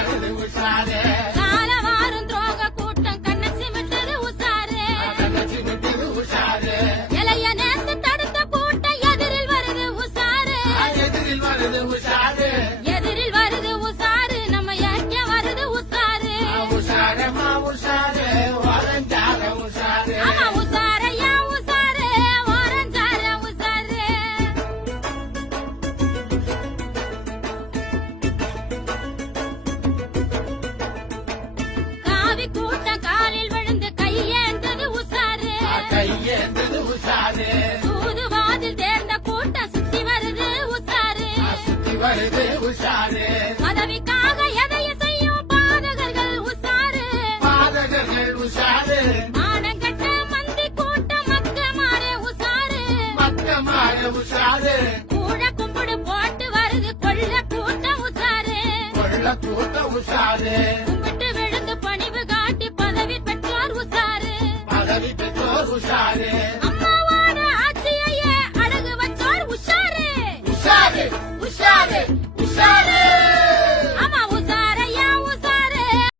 வருது உஷாரு காலவாரும் துரோக கூட்டம் கண்ணச்சி விட்டது உசாரு கண்ணச்சி விட்டது உஷாரு இளைய நேத்து தடுத்த கூட்டம் எதிரில் வருது உசாரு எதிரில் வருது உஷாரு எதிரில் வருது உசாரு நம்ம ஏற்க வருது உசாரு உஷாரமா உஷாரு வரஞ்சார உஷாரு ஆமா உசாரையா உசாரு ஓரஞ்சார உசாரு காவி கூட்டம் காலில் விழுந்து கையேந்தது உசாரு கையேந்தது உஷாரு சூதுவாதில் தேர்ந்த கூட்டம் சுத்தி வருது உசாரு சுத்தி வருது உஷாரு பதவிக்காக எதையும் செய்யும் பாதகர்கள் உசாரு பாதகர்கள் உஷாரு மானங்கட்ட மந்தி கூட்டம் மக்கமாற உசாரு மக்கமாய உஷாரு கூட கும்பிடு போட்டு வருது கொள்ள கூட்டம் உசாரு கொள்ள கூட்ட உஷாரு